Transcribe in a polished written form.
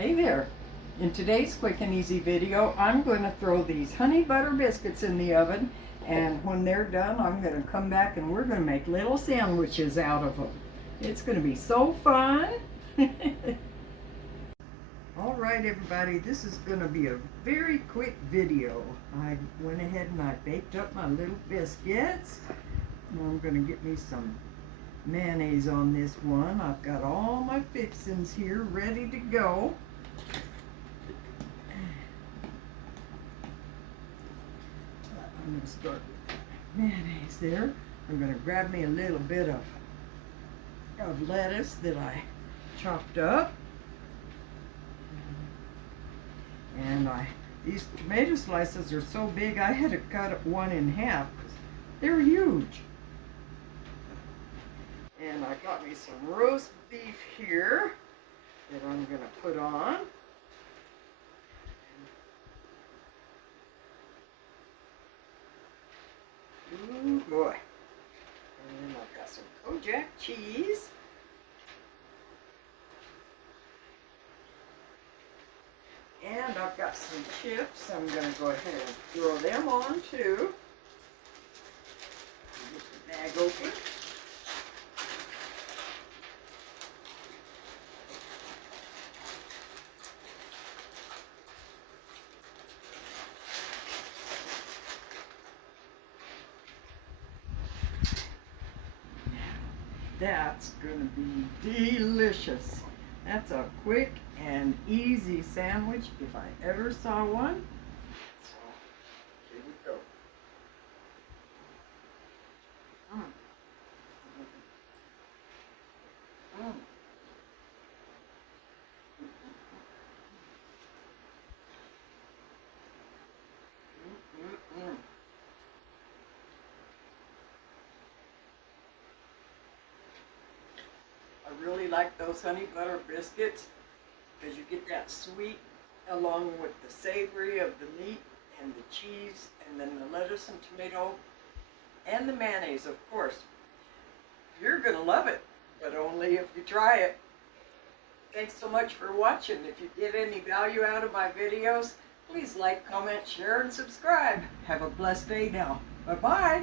Hey there! In today's quick and easy video, I'm going to throw these honey butter biscuits in the oven, and when they're done, I'm going to come back and we're going to make little sandwiches out of them. It's going to be so fun! Alright everybody, this is going to be a very quick video. I went ahead and I baked up my little biscuits. Now I'm going to get me some mayonnaise on this one. I've got all my fixings here ready to go. I'm going to start with mayonnaise there. I'm going to grab me a little bit of lettuce that I chopped up. And these tomato slices are so big I had to cut one in half because they're huge. And I got me some roast beef here that I'm going to put on. Ooh boy. And then I've got some Cojack cheese. And I've got some chips. I'm going to go ahead and throw them on too. Get the bag open. That's going to be delicious. That's a quick and easy sandwich if I ever saw one. So, here we go. I really like those honey butter biscuits because you get that sweet along with the savory of the meat and the cheese and then the lettuce and tomato and the mayonnaise, of course. You're going to love it, but only if you try it. Thanks so much for watching. If you get any value out of my videos, please like, comment, share, and subscribe. Have a blessed day now. Bye-bye.